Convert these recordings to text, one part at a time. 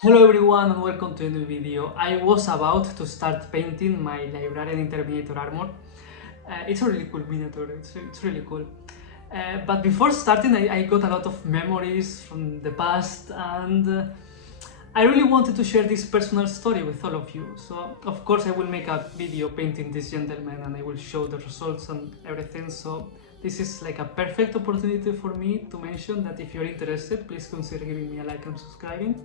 Hello everyone and welcome to a new video. I was about to start painting my Librarian Terminator armor. It's a really cool miniature, it's really cool. But before starting I got a lot of memories from the past and I really wanted to share this personal story with all of you. So of course I will make a video painting this gentleman and I will show the results and everything. So this is like a perfect opportunity for me to mention that if you're interested, please consider giving me a like and subscribing.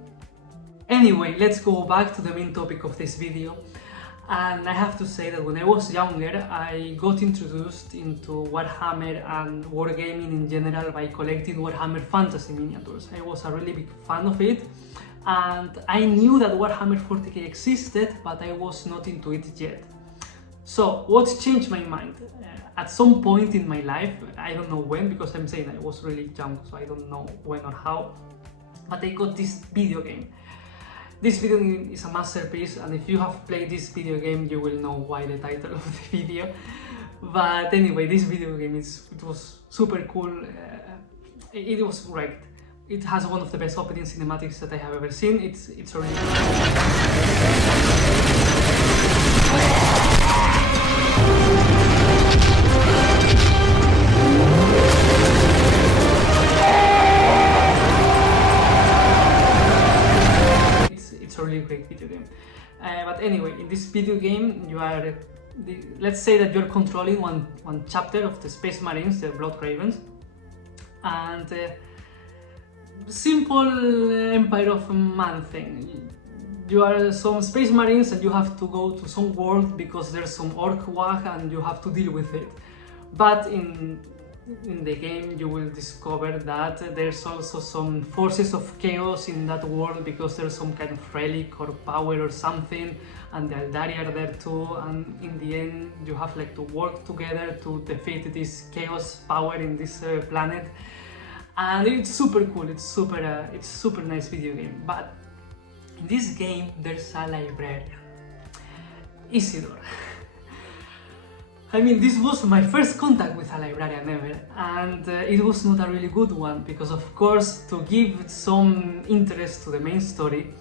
Anyway, let's go back to the main topic of this video. And I have to say that when I was younger, I got introduced into Warhammer and wargaming in general by collecting Warhammer Fantasy miniatures. I was a really big fan of it, and I knew that Warhammer 40k existed, but I was not into it yet. So, what changed my mind? At some point in my life, I don't know when, because I'm saying I was really young, so I don't know when or how, but I got this video game. This video game is a masterpiece, and if you have played this video game, you will know why the title of the video. But anyway, this video game it was super cool. It was great. It has one of the best opening cinematics that I have ever seen. It's really a really great video game. But anyway, in this video game, you are, let's say that you're controlling one chapter of the Space Marines, the Blood Ravens, and simple Empire of Man thing. You are some Space Marines and you have to go to some world because there's some orc wag and you have to deal with it. But in the game you will discover that there's also some forces of chaos in that world because there's some kind of relic or power or something, and the Eldari are there too, and in the end you have like to work together to defeat this chaos power in this planet, and it's super cool. It's super nice video game. But in this game there's a librarian, Isidor. I mean, this was my first contact with a librarian ever, and it was not a really good one because, of course, to give some interest to the main story,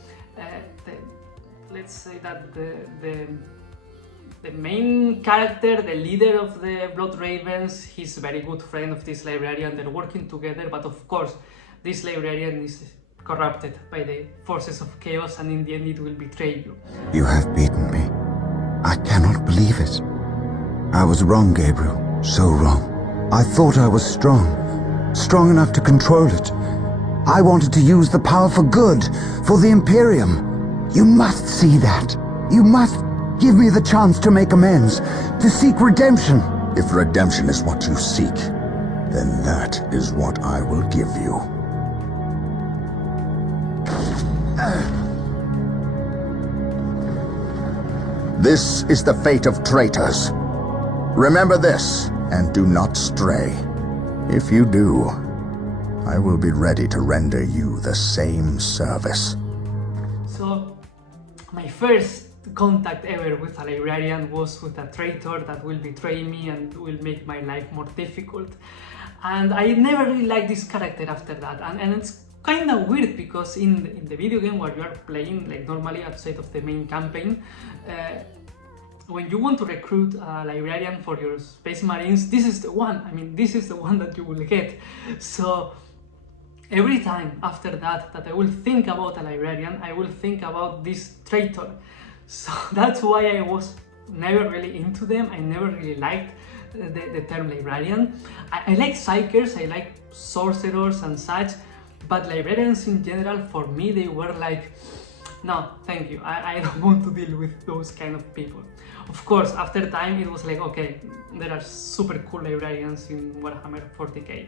let's say that the main character, the leader of the Blood Ravens, he's a very good friend of this librarian. They're working together, but of course, this librarian is corrupted by the forces of chaos, and in the end, it will betray you. You have beaten me. I cannot believe it. I was wrong, Gabriel. So wrong. I thought I was strong enough to control it. I wanted to use the power for good, for the Imperium. You must see that. You must give me the chance to make amends, to seek redemption. If redemption is what you seek, then that is what I will give you. This is the fate of traitors. Remember this, and do not stray. If you do, I will be ready to render you the same service. So, my first contact ever with a librarian was with a traitor that will betray me and will make my life more difficult. And I never really liked this character after that. And it's kind of weird because in the video game where you are playing, like normally outside of the main campaign, when you want to recruit a librarian for your Space Marines, this is the one. I mean, this is the one that you will get. So every time after that I will think about a librarian, I will think about this traitor. So that's why I was never really into them. I never really liked the term librarian. I like psychers, I like sorcerers and such, but librarians in general, for me, they were like, no, thank you, I don't want to deal with those kind of people. Of course, after time, it was like, okay, there are super cool librarians in Warhammer 40k.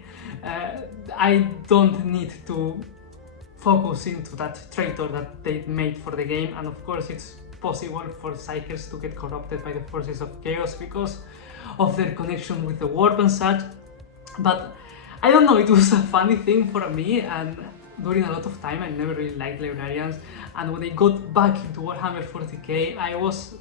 I don't need to focus into that traitor that they made for the game, and of course, it's possible for psychers to get corrupted by the forces of chaos because of their connection with the warp and such. But I don't know, it was a funny thing for me, and during a lot of time I never really liked librarians, and when I got back into Warhammer 40k, I was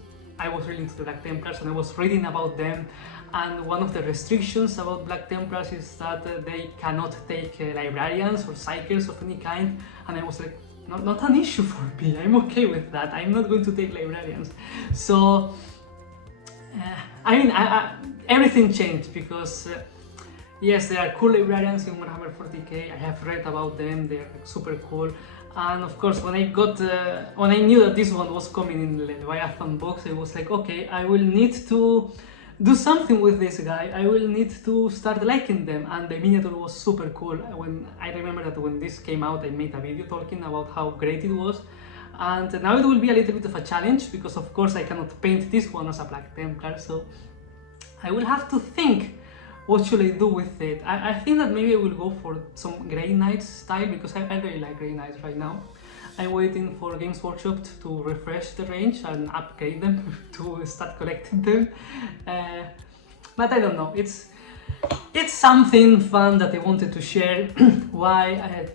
really into the Black Templars and I was reading about them, and one of the restrictions about Black Templars is that they cannot take librarians or psychers of any kind, and I was like, not an issue for me. I'm okay with that. I'm not going to take Librarians. So I mean, everything changed because yes, there are cool Librarians in Warhammer 40k. I have read about them. They're super cool. And of course, when I knew that this one was coming in the Leviathan box, I was like, okay, I will need to do something with this guy. I will need to start liking them. And the miniature was super cool. When I remember that when this came out, I made a video talking about how great it was. And now it will be a little bit of a challenge because of course I cannot paint this one as a Black Templar, so I will have to think what should I do with it. I think that maybe I will go for some Grey Knights style because I really like Grey Knights right now. I'm waiting for Games Workshop to refresh the range and upgrade them to start collecting them. But I don't know, it's something fun that I wanted to share. Why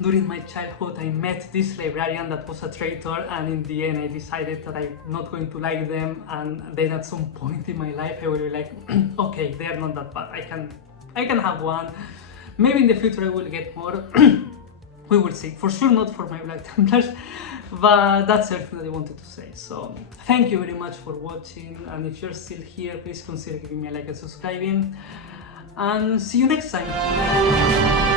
during my childhood I met this Librarian that was a traitor, and in the end I decided that I'm not going to like them, and then at some point in my life I will be like, okay, they are not that bad, I can have one. Maybe in the future I will get more. We will see. For sure not for my Black Templars, but that's everything that I wanted to say. So thank you very much for watching, and if you're still here, please consider giving me a like and subscribing, and see you next time.